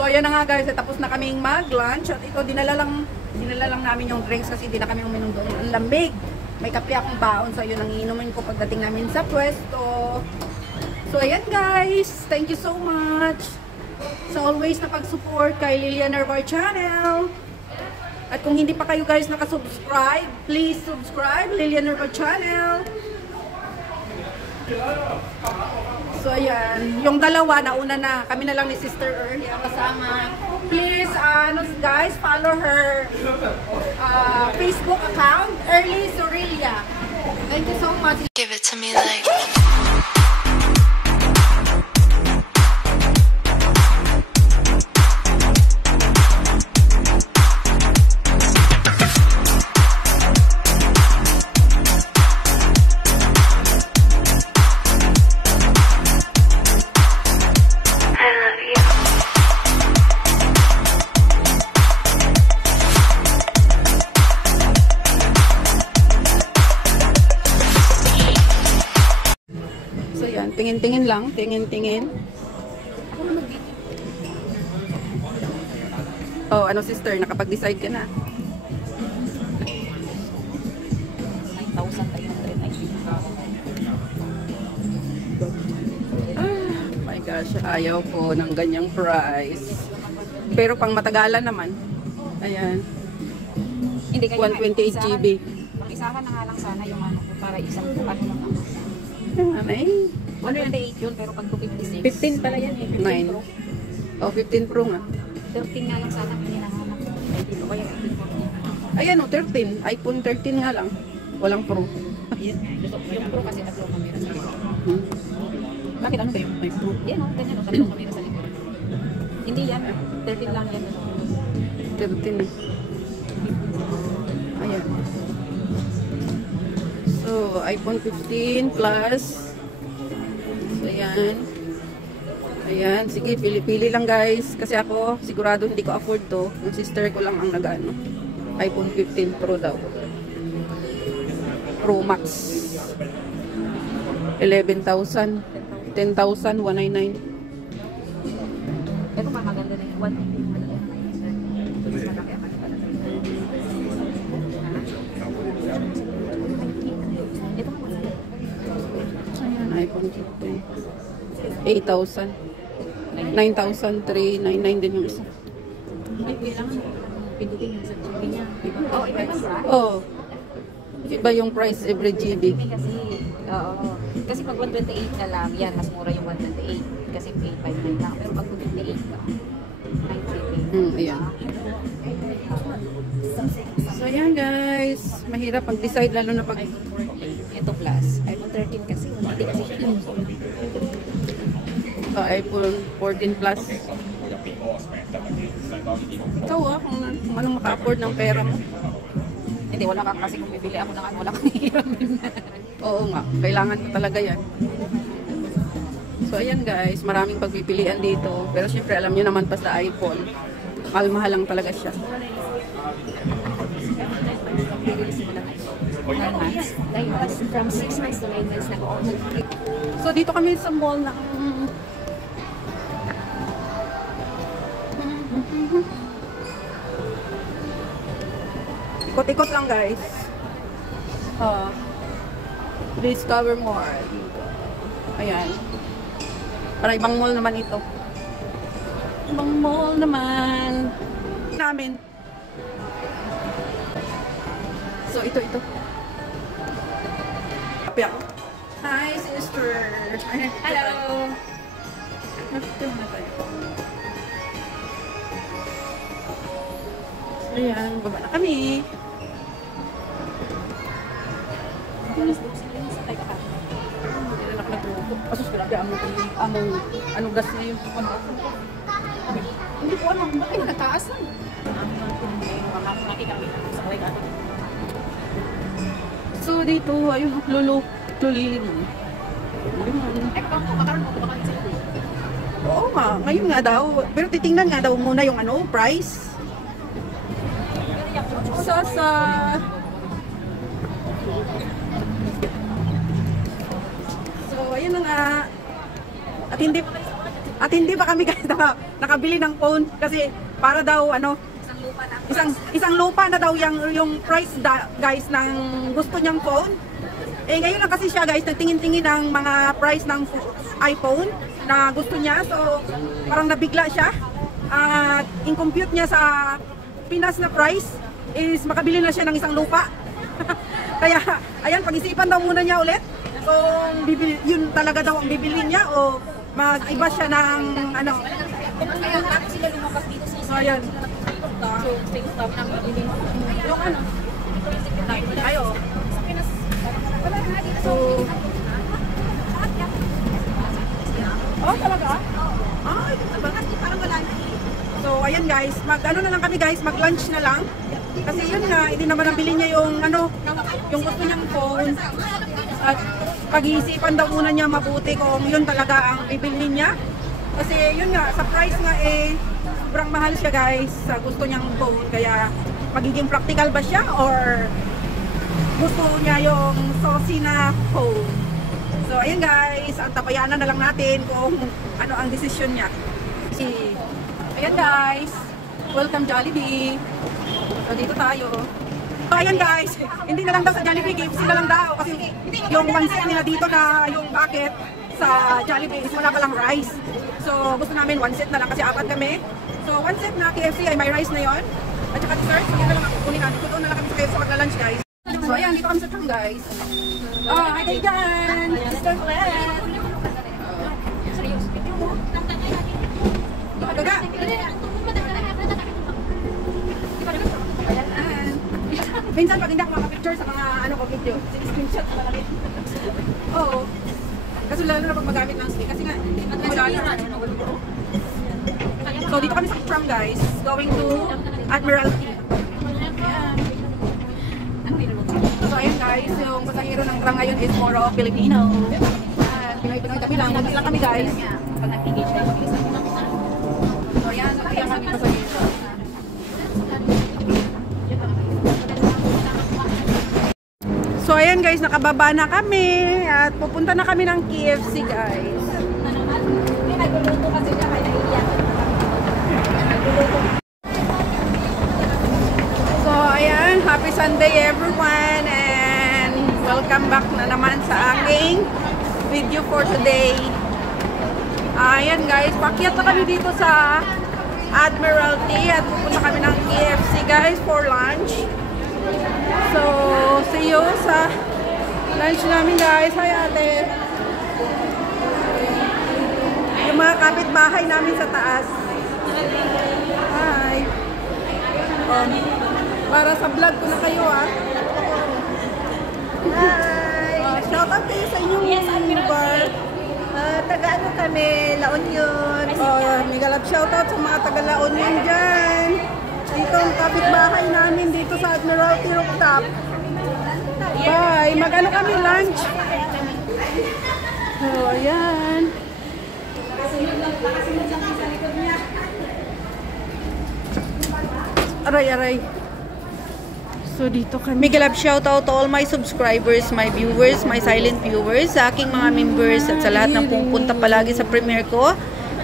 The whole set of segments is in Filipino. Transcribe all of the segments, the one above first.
So ayan na nga guys, tapos na kaming mag-lunch. At ito, dinala lang namin yung drinks kasi hindi na kami uminom doon. Ang lamig. May kape akong baon. So yun ang iinumin ko pagdating namin sa pwesto. So ayan guys, thank you so much sa always na pag-support kay Lilian Nervar Channel. At kung hindi pa kayo guys nakasubscribe, please subscribe Lilian Nervar Channel. So ayan, yung dalawa nauna na, kami na lang ni Sister Early ang kasama. Please guys, follow her Facebook account, Early Sorelia. Thank you so much. Give it to me like tingin-tingin lang, tingin-tingin. Oh, ano sister, nakapag-decide ka na? 9,990. My gosh, ayaw ko ng ganyang price. Pero pang matagalan naman. Ayan. Hindi, 128 GB. Mag-isahan na nga lang sana yung ano ko para isang ano lang ako. Ano eh? 128 yun, pero pag 256. 15 pala yan eh. 9. Oh, 15 Pro nga. 13 nga lang sana pininahanap. O kaya 15. Ayan o, 13. iPhone 13 nga lang. Walang Pro. Yung Pro kasi tatlong camera sa likod. Bakit ano ba yung may Pro? Yan o, ganyan o, tatlong camera sa likod. Hindi yan, 13 lang yan. 13 eh. Ayan. So, iPhone 15 plus. So, ayan. Ayan. Sige, pili-pili lang guys. Kasi ako, sigurado hindi ko afford to. Yung sister ko lang ang nag-ano. iPhone 15 Pro daw. Pro Max. 11,000. 10,199. Ito maganda na yung 1. iPhone 15. 8,000. 9,399 din yung isa. Ay, kailangan pindutin yung sa GB niya. Oh, iba yung price? Oh. Iba yung price every GB. Kasi, oo. Kasi pag 128 na lang, yan, mas mura yung 128. Kasi 859 lang. Pero pag 128 ka, 938. Ayan. So, ayan guys. Mahirap mag-decide lalo na pag... Ito plus. iPhone 13 kasi. Hindi kasi iPhone 14 Plus. Ikaw kung anong maka-afford ng pera mo. Hindi, wala ka kasi kung bibili ako ng ano, wala kang hihiramin. Oo nga, kailangan ko talaga yan. So ayan guys, maraming pagpipilian dito. Pero syempre alam nyo naman pa sa iPhone, mahal-mahal lang talaga siya. 9 months. 9 months. From 6 months to 9 months nag-order. So dito kami sa mall na ikot-ikot lang guys. Discover more. Ayan. Para ibang mall naman ito. Ibang mall naman. Namin. So ito. Kape ako. Hi sister. Hello. Nakita mo na tayo. Ayan, baba na kami. Asus, grabe, anong gas na yun? Hindi ko alam, bakit nataas lang? So, dito, ayun, lulin. Oo nga, ngayon nga daw. Pero titingnan nga daw muna yung price. Sasa. So, ayun na nga. At hindi pa At hindi pa kami guys nakabili ng phone kasi para daw ano, isang lupa na daw yung price guys ng gusto niyang phone. Eh ngayon lang kasi siya guys nagtingin-tingin ng mga price ng iPhone na gusto niya. So parang nabigla siya. At in-compute niya sa Pinas na price is makabili na siya ng isang lupa. Kaya ayan, pag-isipan daw muna niya ulit kung yun talaga daw ang bibili niya o mag-iba siya ng ano. Kaya tapos sila lumakas dito sa So ayan. So, space top ng bibili. Yung ano? Ayo. So, oh, talaga? Ay, bakit parang wala na eh. So, ayan guys, ano na lang kami guys, mag-lunch na lang. Kasi yun nga, hindi naman nabili niya yung ano, yung gusto niyang phone. At pag-iisipan daw muna niya mabuti kung yun talaga ang bibili niya. Kasi yun nga, sa price nga eh, sobrang mahal siya guys sa gusto niyang phone. Kaya magiging practical ba siya or gusto niya yung saucy na phone. So ayun guys, ang tabayanan na lang natin kung ano ang desisyon niya. Ayan guys, welcome Jollibee. So dito tayo. So ayan guys, hindi na lang daw sa Jollibee, KFC na lang daw. Kasi yung pancit nila dito na yung bucket sa Jollibee is wala palang rice. So gusto namin one set na lang kasi apat kami. So one set na KFC ay may rice na yon. At saka dessert, so yun na lang ang kukunin natin. Doon na lang kami sa KFC magla-lunch guys. So ayan, dito kami sa tram guys. Hi kayo dyan! Sister Fred! Daga! Minsan pag hindi ako makapicture sa mga ano ko video, screenshot pa lang. Oo. Kasi lalo na pag magamit ng stick. Kasi nga, wala na. So dito kami sa tram guys, going to Admiralty. So ayan guys, yung pasahero ng tram ngayon is more of Filipino. Pinoy-Pinoy kami lang, hindi lang kami guys. Pag nag-engage tayo, so ayan, kaya kami pasahero. So ayan guys, nakababa na kami at pupunta na kami ng KFC guys. Nagluluto kasi siya kaya naiiyak. So ayan, happy Sunday everyone and welcome back na naman sa aking video for today. Ayan guys, pakyat na kami dito sa Admiralty at pupunta kami ng KFC guys for lunch. So, see you sa lunch namin guys. Hi ate. Yung mga kapitbahay namin sa taas. Hi. Para sa vlog ko na kayo ah. Hi. Shout out kayo sa inyong bar. Taga ano kami, La Union. Mega love shout out sa mga taga La Union dyan. Dito ang kapitbahay namin dito sa Admiralty Rooftop. Bye. Mag-ano kami lunch. Oh, ayan. Aray. So dito kami. Mega love shout out to all my subscribers, my viewers, my silent viewers, sa aking mga members at sa lahat ng pupunta palagi sa premiere ko.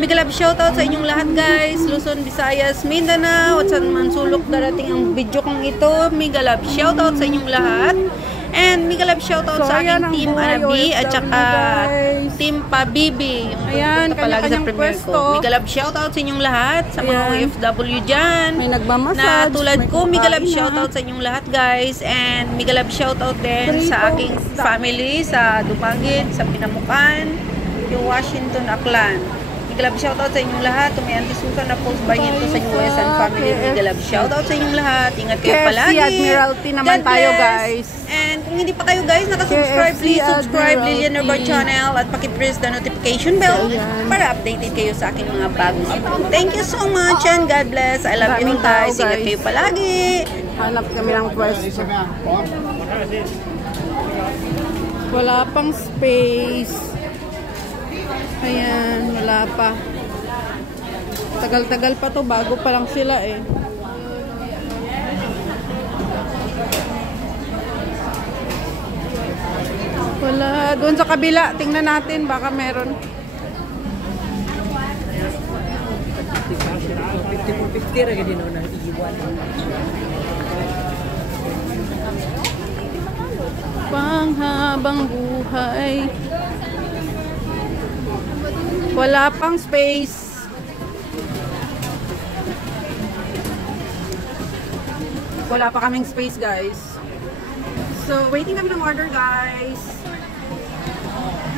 Mega love shout out sa inyong lahat guys, Luzon, Visayas, Mindanao at saan man sulok darating ang video kong ito. Mega love shout out sa inyong lahat. And mega love shout out sa aking team Anabi at saka team Pabibi, yung pupunta palagi sa premiere ko. Mega love shout out sa inyong lahat, sa mga OFW dyan. May na tulad ko, mega love shout out sa inyong lahat guys. And mega love shout out din sa aking family sa Dumaguete, sa Pinamukan, yung Washington, Aklan. Mega love shoutout sa inyong lahat. May Auntie Susan na post by to sa US and family. Mega love shoutout sa inyong lahat. Ingat kayo palagi. KFC Admiralty naman tayo guys. And kung hindi pa kayo guys nakasubscribe, please subscribe Lilian Nervar channel at pakipress the notification bell para updated kayo sa aking mga bagong upload. Thank you so much and God bless. I love you guys. Ingat kayo palagi. Hanap kami ng pwesto. Wala pang space. Ayan, wala pa. Tagal-tagal pa to, bago pa lang sila eh. Wala, doon sa kabila, tingnan natin, baka meron. kung 50 ra gid na iwan. Panghabang buhay. Wala pang space. Wala pa kaming space, guys. So, waiting kami ng order, guys.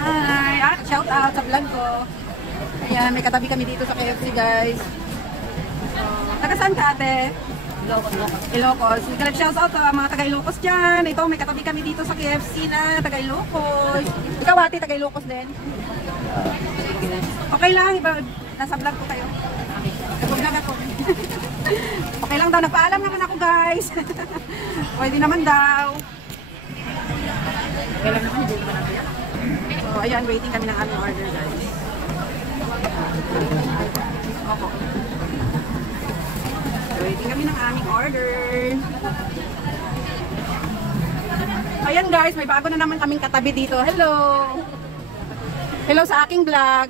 Hi! Shout out sa vlog ko. Ayan, may katabi kami dito sa KFC, guys. Taga saan ka, ate? Ilocos. Shout out sa mga taga Ilocos dyan. Ito, may katabi kami dito sa KFC na taga Ilocos. Ikaw, ate, taga Ilocos din? Okay lang, iba, nasa vlog ko kayo. Nag-vlog ako. Okay lang daw, nagpaalam naman ako, guys. Pwede naman daw. Okay lang naman, hindi ko natin. So, ayan, waiting kami ng aming order, guys. Opo. Waiting kami ng aming order. Ayan, guys, may bago na naman kaming katabi dito. Hello! Hello sa aking vlog.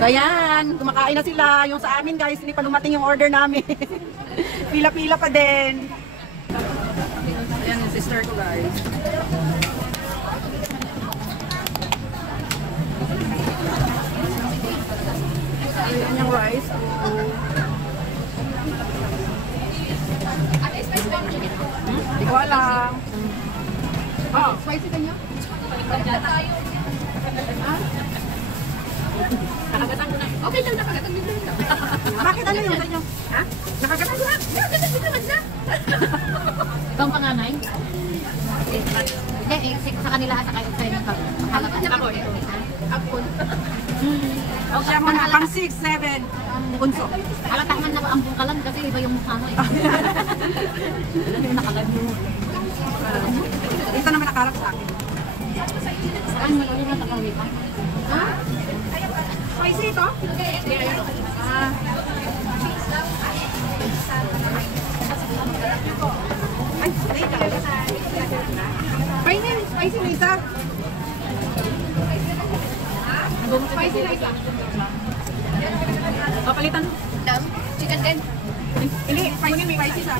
So, ayan, kumakain na sila. Yung sa amin, guys, hindi pa dumating yung order namin. Pila-pila pa din. Ayan yung sister ko, guys. Ayan yung rice. Hindi ko alam. Oh, spicy ka niyo? Nakagatan ko na. Okay lang, nakagatan din lang. Bakit ano yung ganyan? Ha? Nakagatan ko na? Nakagatan din naman na. Ibang panganay? Hindi, sa kanila sa kayo sa inyo. Ako, ito. Ako. Siya mo na, pang 6, 7. Bunso. Halata man na ang bungkalan kasi iba yung mukha mo eh. Nakaganyo. Ito naman nakarap sa akin. Saan mo ulit natakawin pa? Ha? Spicy ito? Ah. Ay, wait lang. Spicy na isa. Spicy na isa. Papalitan. Chicken din. Hindi, spicy may spicy sa.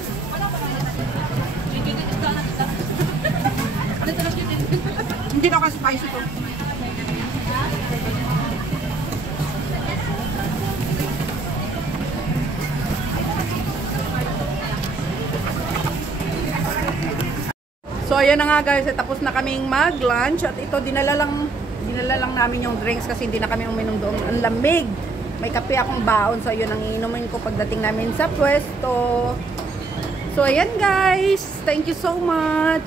Hindi na kasi spicy to. So ayan na nga guys, tapos na kaming mag-lunch at ito dinala lang namin yung drinks kasi hindi na kami uminom doon. Ang lamig. May kape akong baon, so yun ang iinumin ko pagdating namin sa pwesto. So ayan guys, thank you so much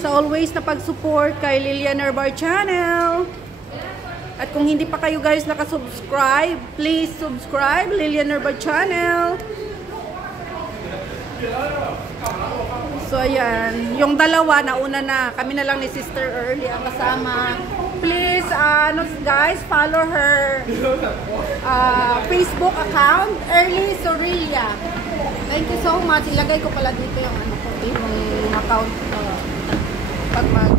sa always na pag-support kay Lilian Herbar Channel. At kung hindi pa kayo guys nakasubscribe, please subscribe Lilian Herbar Channel. So ayan, yung dalawa nauna na, kami na lang ni Sister Early ang kasama. Please, guys, follow her Facebook account, Early Sorilla. Thank you so much. Ilagay ko pala dito yung yung account pag mag